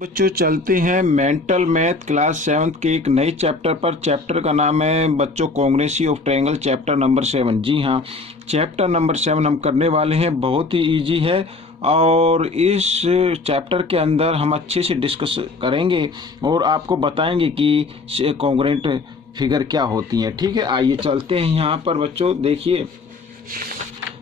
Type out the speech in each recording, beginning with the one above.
बच्चों चलते हैं मेंटल मैथ क्लास 7 के एक नए चैप्टर पर। चैप्टर का नाम है बच्चों कॉन्ग्रेसी ऑफ ट्रायंगल, चैप्टर नंबर 7। जी हाँ, चैप्टर नंबर 7 हम करने वाले हैं। बहुत ही इजी है और इस चैप्टर के अंदर हम अच्छे से डिस्कस करेंगे और आपको बताएंगे कि कॉन्ग्रेंट फिगर क्या होती हैं। ठीक है, आइए चलते हैं यहाँ पर। बच्चों देखिए,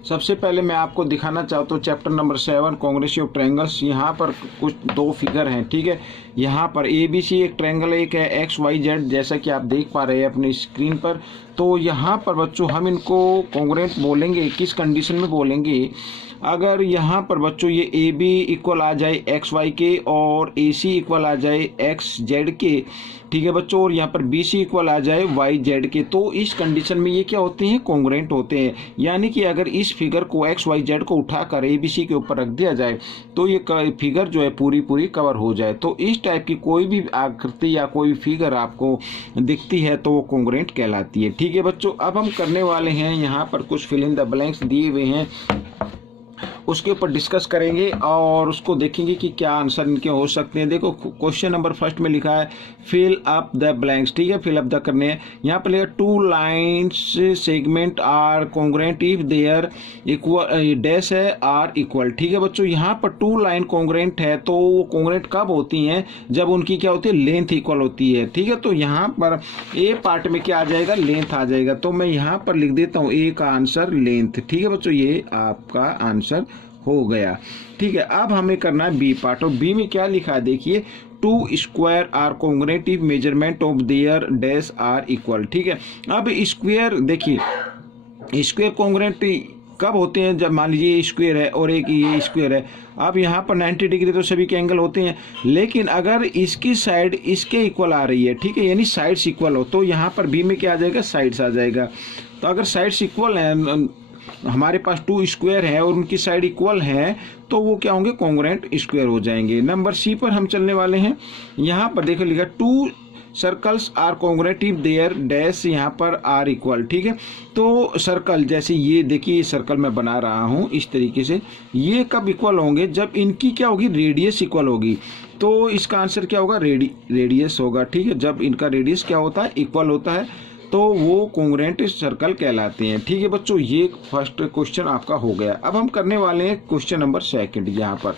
सबसे पहले मैं आपको दिखाना चाहता हूँ चैप्टर नंबर 7 कॉन्ग्रेसी ऑफ ट्रायंगल्स। यहाँ पर कुछ दो फिगर हैं। ठीक है, यहाँ पर ABC एक ट्रायंगल, एक है XYZ, जैसा कि आप देख पा रहे हैं अपनी स्क्रीन पर। तो यहाँ पर बच्चों हम इनको कॉन्ग्रेंट बोलेंगे किस कंडीशन में बोलेंगे? अगर यहाँ पर बच्चों ये AB इक्वल आ जाए XY के और AC इक्वल आ जाए XZ के, ठीक है बच्चों, और यहाँ पर BC इक्वल आ जाए YZ के, तो इस कंडीशन में ये क्या होते हैं? कॉन्ग्रेंट होते हैं। यानी कि अगर इस फिगर को XYZ को उठाकर ABC के ऊपर रख दिया जाए तो ये फिगर जो है पूरी कवर हो जाए। तो इस टाइप की कोई भी आकृति या कोई फिगर आपको दिखती है तो वो कॉन्ग्रेंट कहलाती है। ठीक है बच्चों, अब हम करने वाले हैं यहाँ पर कुछ फिल इन द ब्लैंक्स दिए हुए हैं, उसके ऊपर डिस्कस करेंगे और उसको देखेंगे कि क्या आंसर इनके हो सकते हैं। देखो क्वेश्चन नंबर फर्स्ट में लिखा है फिल अप द ब्लैंक्स। ठीक है, फिल अप द करने हैं। यहाँ पर लिखा two lines segment are congruent if their equal dash है आर इक्वल। ठीक है बच्चों, यहाँ पर टू लाइन कॉन्ग्रेंट है तो वो कॉन्ग्रेंट कब होती हैं? जब उनकी क्या होती है? लेंथ इक्वल होती है। ठीक है, तो यहाँ पर ए पार्ट में क्या आ जाएगा? लेंथ आ जाएगा। तो मैं यहाँ पर लिख देता हूँ ए का आंसर लेंथ। ठीक है बच्चों, ये आपका आंसर हो गया। ठीक है, अब हमें करना है बी पार्ट। और बी में क्या लिखा है देखिए, two square are congruent if measurement of their dash are equal. ठीक है, अब स्क्वायर देखिए, स्क्वायर कॉन्ग्रेंट कब होते हैं? जब मान लीजिए स्क्वायर है और एक ये स्क्वायर है। अब यहाँ पर 90 डिग्री तो सभी के एंगल होते हैं, लेकिन अगर इसकी साइड इसके इक्वल आ रही है, ठीक है, यानी साइड्स इक्वल हो, तो यहाँ पर बी में क्या आ जाएगा? साइड्स आ जाएगा। तो अगर साइड्स इक्वल हैं, हमारे पास टू स्क्वायर है और उनकी साइड इक्वल है, तो वो क्या होंगे? कॉन्ग्रेंट स्क्वायर हो जाएंगे। नंबर सी पर हम चलने वाले हैं। यहाँ पर देखो लिखा two circles are congruent if their dash, यहाँ पर आर इक्वल। ठीक है, तो सर्कल जैसे ये देखिए, ये सर्कल मैं बना रहा हूँ इस तरीके से, ये कब इक्वल होंगे? जब इनकी क्या होगी? रेडियस इक्वल होगी। तो इसका आंसर क्या होगा? रेडियस होगा। ठीक है, जब इनका रेडियस क्या होता है? इक्वल होता है, तो वो कॉन्ग्रेंट सर्कल कहलाते हैं। ठीक है बच्चों, ये फर्स्ट क्वेश्चन आपका हो गया। अब हम करने वाले हैं क्वेश्चन नंबर 2। यहाँ पर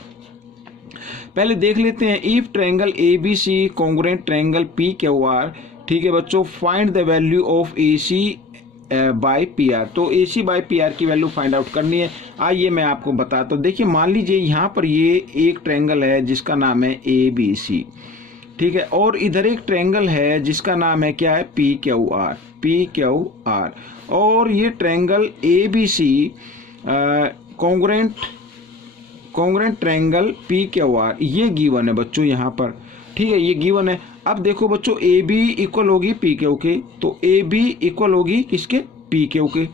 पहले देख लेते हैं, if triangle ABC congruent triangle PQR। ठीक है बच्चों, find the value of AC by PR। तो AC बाय PR की वैल्यू फाइंड आउट करनी है। आइए मैं आपको बताता हूँ। देखिए मान लीजिए यहाँ पर ये एक ट्रायंगल है जिसका नाम है ABC, ठीक है, और इधर एक ट्रायंगल है जिसका नाम है क्या है? PQR। और ये triangle ABC congruent triangle PQR ये गिवन है बच्चों यहाँ पर। ठीक है, ये गिवन है। अब देखो बच्चों, AB इक्वल होगी PQ के, तो AB इक्वल होगी किसके? PQ के।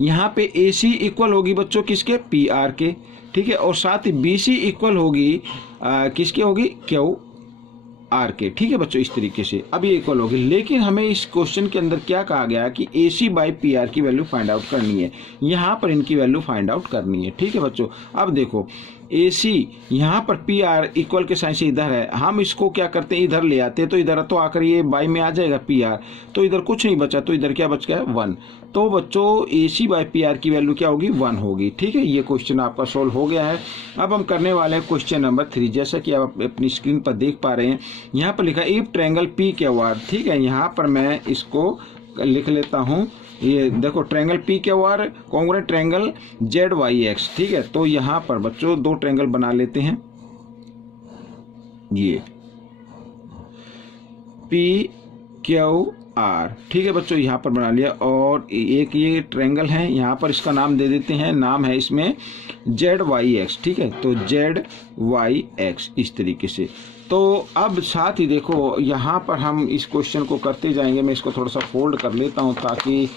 यहाँ पे AC इक्वल होगी बच्चों किसके? PR के। ठीक है, और साथ ही BC इक्वल होगी किसके होगी? QR के। ठीक है बच्चों, इस तरीके से अब ये इक्वल होगी। लेकिन हमें इस क्वेश्चन के अंदर क्या कहा गया कि AC बाय PR की वैल्यू फाइंड आउट करनी है। यहाँ पर इनकी वैल्यू फाइंड आउट करनी है। ठीक है बच्चों, अब देखो AC यहाँ पर PR इक्वल के साइन से इधर है, हम इसको क्या करते हैं? इधर ले आते हैं, तो इधर तो आकर ये बाई में आ जाएगा PR, तो इधर कुछ नहीं बचा, तो इधर क्या बच गया? 1। तो बच्चों AC बाय PR की वैल्यू क्या होगी? 1 होगी। ठीक है, ये क्वेश्चन आपका सोल्व हो गया है। अब हम करने वाले हैं क्वेश्चन नंबर 3। जैसा कि आप अपनी स्क्रीन पर देख पा रहे हैं, यहाँ पर लिखा है इफ ट्रायंगल PQR। ठीक है, यहाँ पर मैं इसको लिख लेता हूँ। ये देखो triangle PQR congruent triangle ZYX। ठीक है, तो यहाँ पर बच्चों दो ट्रायंगल बना लेते हैं। ये PQR, ठीक है बच्चों, यहाँ पर बना लिया। और एक ये ट्रायंगल है, यहाँ पर इसका नाम दे देते हैं, नाम है इसमें ZYX। ठीक है, तो ZYX इस तरीके से। तो अब साथ ही देखो यहाँ पर हम इस क्वेश्चन को करते जाएंगे। मैं इसको थोड़ा सा फोल्ड कर लेता हूँ ताकि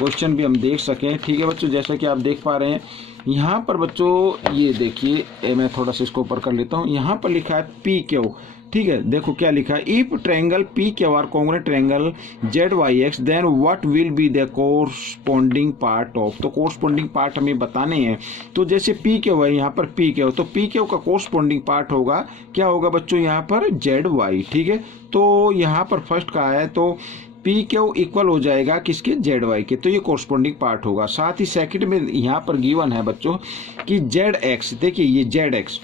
क्वेश्चन भी हम देख सकें। ठीक है बच्चों, जैसा कि आप देख पा रहे हैं यहाँ पर बच्चों, ये देखिए मैं थोड़ा सा इसको ऊपर कर लेता हूँ। यहाँ पर लिखा है पी क्यू। ठीक है, देखो क्या लिखा है, if triangle P Q R congruent triangle Z Y X then what will be the corresponding part of. तो कोरस्पॉन्डिंग पार्ट हमें बताने हैं। तो जैसे पी क्यू है, यहाँ पर पी क्यू, तो पी क्यू का कोरस्पॉन्डिंग पार्ट होगा क्या होगा बच्चों, यहाँ पर जेड वाई। ठीक है, तो यहाँ पर फर्स्ट का है तो पी क्यू इक्वल हो जाएगा किसके, जेड वाई के, तो ये कोरस्पॉन्डिंग पार्ट होगा। साथ ही सेकंड में यहाँ पर गिवन है बच्चों कि जेड एक्स, देखिए ये जेड एक्स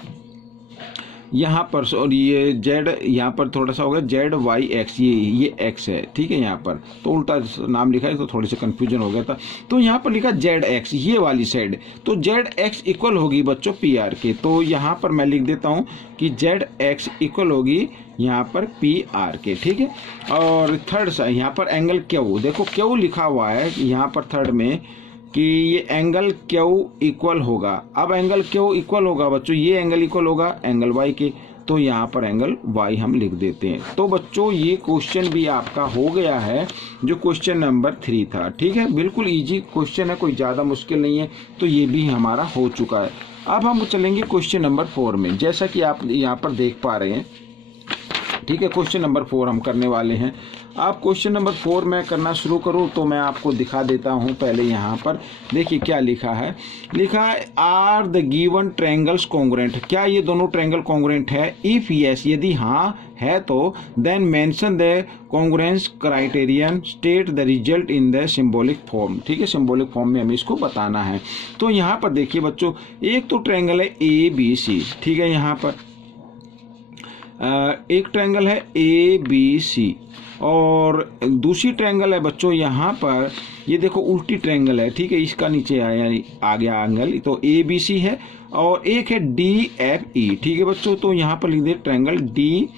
यहाँ पर, और ये जेड यहाँ पर थोड़ा सा होगा जेड वाई एक्स, ये एक्स है। ठीक है, यहाँ पर तो उल्टा नाम लिखा है तो थोड़ी सी कंफ्यूजन हो गया था। तो यहाँ पर लिखा जेड एक्स, ये वाली साइड, तो जेड एक्स इक्वल होगी बच्चों पी आर के। तो यहाँ पर मैं लिख देता हूँ कि जेड एक्स इक्वल होगी यहाँ पर पी आर के। ठीक है, और थर्ड सा यहाँ पर एंगल क्यू, देखो क्यू लिखा हुआ है यहाँ पर थर्ड में कि ये एंगल क्यू इक्वल होगा। अब एंगल क्यू इक्वल होगा बच्चों, ये एंगल इक्वल होगा एंगल वाई के, तो यहाँ पर एंगल वाई हम लिख देते हैं। तो बच्चों ये क्वेश्चन भी आपका हो गया है, जो क्वेश्चन नंबर 3 था। ठीक है, बिल्कुल इजी क्वेश्चन है, कोई ज़्यादा मुश्किल नहीं है। तो ये भी हमारा हो चुका है। अब हम चलेंगे क्वेश्चन नंबर 4 में, जैसा कि आप यहाँ पर देख पा रहे हैं। ठीक है, क्वेश्चन नंबर 4 हम करने वाले हैं। आप क्वेश्चन नंबर 4 में करना शुरू करूँ तो मैं आपको दिखा देता हूँ। पहले यहाँ पर देखिए क्या लिखा है, लिखा है are the given triangles congruent. क्या ये दोनों ट्रायंगल कॉन्ग्रुएंट है? इफ यस, यदि हाँ है तो then mention the congruence criterion, state the result in the symbolic form. ठीक है, सिंबॉलिक फॉर्म में हमें इसको बताना है। तो यहाँ पर देखिए बच्चों, एक तो ट्रायंगल है ए बी सी। ठीक है, यहाँ पर एक ट्रायंगल है ए बी सी, और दूसरी ट्रायंगल है बच्चों यहाँ पर, ये देखो उल्टी ट्रायंगल है। ठीक है, इसका नीचे आया यानी आ गया एंगल, तो ए बी सी है, और एक है डी एफ ई। ठीक है बच्चों, तो यहाँ पर लिख दे ट्रायंगल डी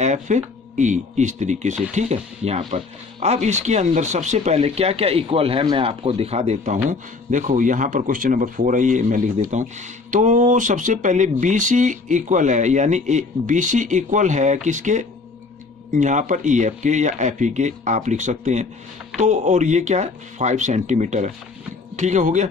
एफ ई, इस तरीके से। ठीक है, यहाँ पर अब इसके अंदर सबसे पहले क्या क्या इक्वल है मैं आपको दिखा देता हूँ। देखो यहाँ पर क्वेश्चन नंबर 4 है, ये मैं लिख देता हूँ। तो सबसे पहले बी सी इक्वल है, यानी बी सी इक्वल है किसके, यहाँ पर ई एफ के या एफ ई के आप लिख सकते हैं। तो और ये क्या है, 5 सेंटीमीटर है। ठीक है, हो गया।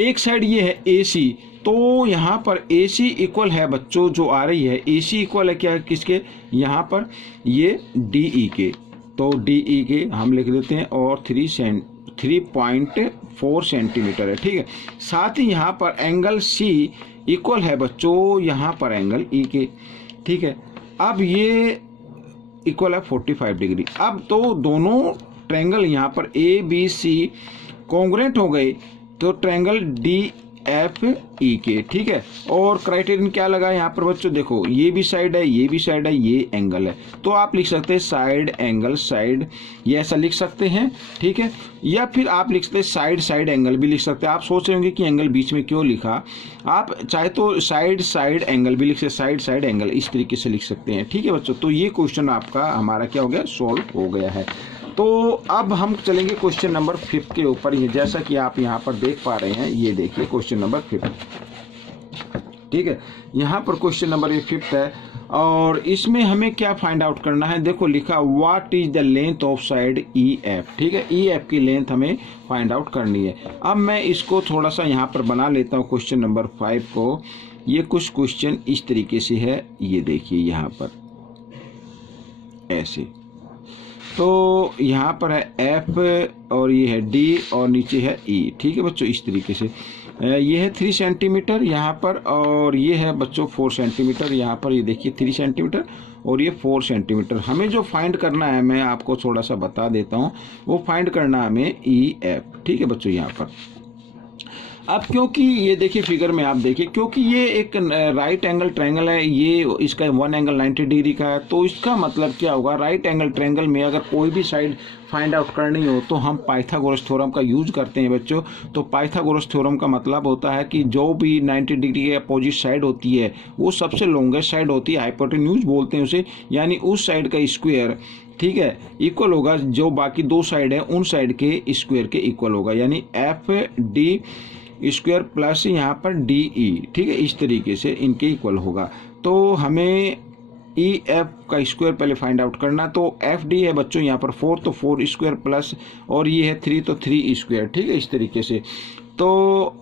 एक साइड ये है ए सी, तो यहाँ पर ए सी इक्वल है बच्चों, जो आ रही है ए सी इक्वल है क्या किसके, यहाँ पर ये डी ई के, तो डी ई के हम लिख देते हैं, और 3.4 सेंटीमीटर है। ठीक है, साथ ही यहाँ पर एंगल सी इक्वल है बच्चों यहाँ पर एंगल ई के। ठीक है, अब ये इक्वल है 45 डिग्री। अब तो दोनों ट्रायंगल यहाँ पर ए बी सी कॉन्ग्रुएंट हो गए, तो ट्रायंगल डी एफ ई के। ठीक है, और क्राइटेरियन क्या लगा यहाँ पर बच्चों, देखो ये भी साइड है, ये भी साइड है, ये एंगल है, तो आप लिख सकते हैं साइड एंगल साइड, ये ऐसा लिख सकते हैं। ठीक है, या फिर आप लिख सकते हैं साइड साइड एंगल भी लिख सकते हैं। आप सोच रहे होंगे कि एंगल बीच में क्यों लिखा, आप चाहे तो साइड साइड एंगल भी लिख सकते, साइड साइड एंगल इस तरीके से लिख सकते हैं। ठीक है बच्चों, तो ये क्वेश्चन आपका हमारा क्या हो गया, सॉल्व हो गया है। तो अब हम चलेंगे क्वेश्चन नंबर 5 के ऊपर, ये जैसा कि आप यहाँ पर देख पा रहे हैं, ये देखिए क्वेश्चन नंबर 5। ठीक है, यहाँ पर क्वेश्चन नंबर ये 5 है, और इसमें हमें क्या फाइंड आउट करना है। देखो लिखा what is the length of side E F. ठीक है, ई एफ की लेंथ हमें फाइंड आउट करनी है। अब मैं इसको थोड़ा सा यहाँ पर बना लेता हूँ क्वेश्चन नंबर 5 को। ये कुछ क्वेश्चन इस तरीके से है, ये देखिए यहाँ पर ऐसे, तो यहाँ पर है एफ, और ये है डी, और नीचे है ई। ठीक है बच्चों, इस तरीके से ये है 3 सेंटीमीटर यहाँ पर, और ये है बच्चों 4 सेंटीमीटर यहाँ पर, ये देखिए 3 सेंटीमीटर और ये 4 सेंटीमीटर। हमें जो फाइंड करना है मैं आपको थोड़ा सा बता देता हूँ, वो फाइंड करना है हमें ई एफ। ठीक है बच्चों, यहाँ पर अब क्योंकि ये देखिए फिगर में आप देखिए, क्योंकि ये एक राइट एंगल ट्रायंगल है, ये इसका 1 एंगल 90 डिग्री का है, तो इसका मतलब क्या होगा, राइट एंगल ट्रायंगल में अगर कोई भी साइड फाइंड आउट करनी हो तो हम पाइथागोरस थ्योरम का यूज करते हैं बच्चों। तो पाइथागोरस थ्योरम का मतलब होता है कि जो भी 90 डिग्री के अपोजिट साइड होती है वो सबसे लॉन्गेस्ट साइड होती है, हाइपोटेन्यूज बोलते हैं उसे, यानी उस साइड का स्क्वायर, ठीक है, इक्वल होगा जो बाकी 2 साइड है उन साइड के स्क्वायर के इक्वल होगा, यानी एफ डी स्क्वायर प्लस यहाँ पर डी ई। ठीक है, इस तरीके से इनके इक्वल होगा। तो हमें ई एफ का स्क्वायर पहले फाइंड आउट करना। तो एफ डी है बच्चों यहाँ पर 4, तो 4 स्क्वायर प्लस और ये है 3, तो 3 स्क्वायर, ठीक है, इस तरीके से। तो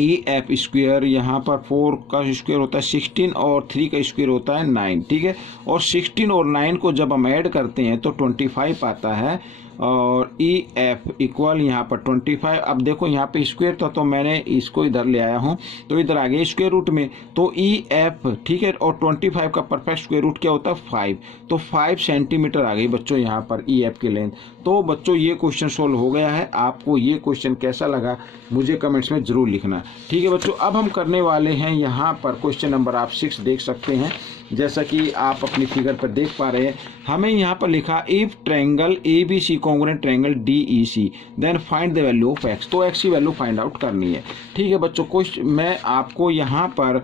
ई एफ स्क्वायर यहाँ पर 4 का स्क्वायर होता है 16 और 3 का स्क्वायर होता है 9, ठीक है। और 16 और 9 को जब हम ऐड करते हैं तो 25 आता है और ई एफ इक्वल यहाँ पर 25। अब देखो यहाँ पे स्क्वायर था तो मैंने इसको इधर ले आया हूँ, तो इधर आ गया स्क्वायर रूट में, तो ई एफ, ठीक है। और 25 का परफेक्ट स्क्वायर रूट क्या होता है 5, तो 5 सेंटीमीटर आ गई बच्चों यहाँ पर ई एफ की लेंथ। तो बच्चों ये क्वेश्चन सोल्व हो गया है। आपको ये क्वेश्चन कैसा लगा मुझे कमेंट्स में जरूर लिखना, ठीक है बच्चों। अब हम करने वाले हैं यहाँ पर क्वेश्चन नंबर आप 6 देख सकते हैं, जैसा कि आप अपनी फिगर पर देख पा रहे हैं। हमें यहाँ पर लिखा if triangle A B C congruent triangle D E C then find the value of x. तो एक्स की वैल्यू फाइंड आउट करनी है, ठीक है बच्चों। क्वेश्चन मैं आपको यहाँ पर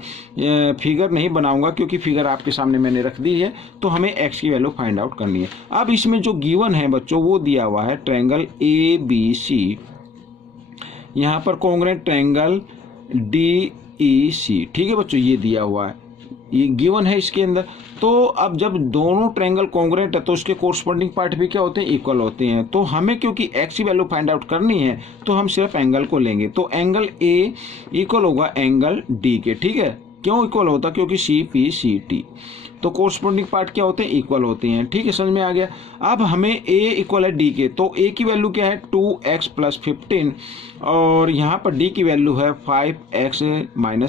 फिगर नहीं बनाऊंगा क्योंकि फिगर आपके सामने मैंने रख दी है, तो हमें एक्स की वैल्यू फाइंड आउट करनी है। अब इसमें जो गिवन है बच्चों वो दिया हुआ है ट्रायंगल ए बी सी, यहाँ पर कॉन्ग्रुएंट ट्रायंगल डी ई सी, ठीक है बच्चों, ये दिया हुआ है, ये गिवन है इसके अंदर। तो अब जब दोनों ट्रायंगल कॉन्ग्रुएंट है तो उसके कोरस्पॉन्डिंग पार्ट भी क्या होते हैं, इक्वल होते हैं। तो हमें क्योंकि एक्स की वैल्यू फाइंड आउट करनी है तो हम सिर्फ एंगल को लेंगे, तो एंगल ए इक्वल होगा एंगल डी के, ठीक है। क्यों इक्वल होता, क्योंकि सी पी सी टी, तो कोरस्पॉन्डिंग पार्ट क्या होते हैं, इक्वल होते हैं, ठीक है, समझ में आ गया। अब हमें ए इक्वल है डी के, तो ए की वैल्यू क्या है 2x + 15 और यहाँ पर डी की वैल्यू है 5x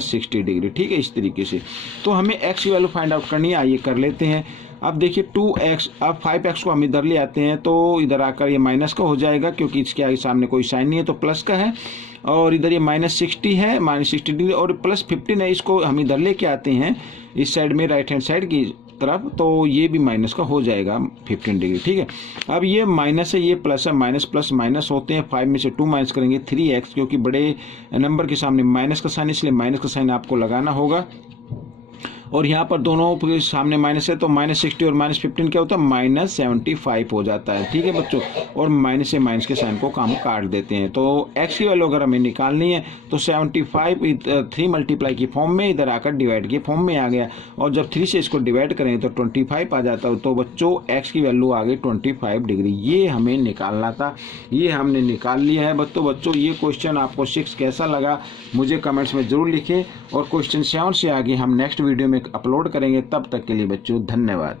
- 60 डिग्री, ठीक है, इस तरीके से। तो हमें x की वैल्यू फाइंड आउट करनी है, आइए कर लेते हैं। अब देखिए 2x, अब 5x को हम इधर ले आते हैं तो इधर आकर ये माइनस का हो जाएगा क्योंकि इसके आगे सामने कोई साइन नहीं है, तो प्लस का है। और इधर ये -60 है, -60 डिग्री, और +15 है, इसको हम इधर लेके आते हैं इस साइड में, राइट हैंड साइड की तरफ, तो ये भी माइनस का हो जाएगा 15 डिग्री, ठीक है। अब ये माइनस है, ये प्लस है, माइनस प्लस माइनस होते हैं, 5 में से 2 माइनस करेंगे 3x, क्योंकि बड़े नंबर के सामने माइनस का साइन, इसलिए माइनस का साइन आपको लगाना होगा। और यहाँ पर दोनों के सामने माइनस है तो -60 और -15 क्या होता है, -75 हो जाता है, ठीक है बच्चों। और माइनस से माइनस के साइन को हम काट देते हैं। तो x की वैल्यू अगर हमें निकालनी है तो 75 3 मल्टीप्लाई की फॉर्म में, इधर आकर डिवाइड की फॉर्म में आ गया, और जब 3 से इसको डिवाइड करें तो 25 आ जाता है। तो बच्चों x की वैल्यू आ गई 25 डिग्री, ये हमें निकालना था, ये हमने निकाल लिया है बच्चों। ये क्वेश्चन आपको 6 कैसा लगा मुझे कमेंट्स में जरूर लिखें, और क्वेश्चन 7 से आगे हम नेक्स्ट वीडियो में अपलोड करेंगे। तब तक के लिए बच्चों धन्यवाद।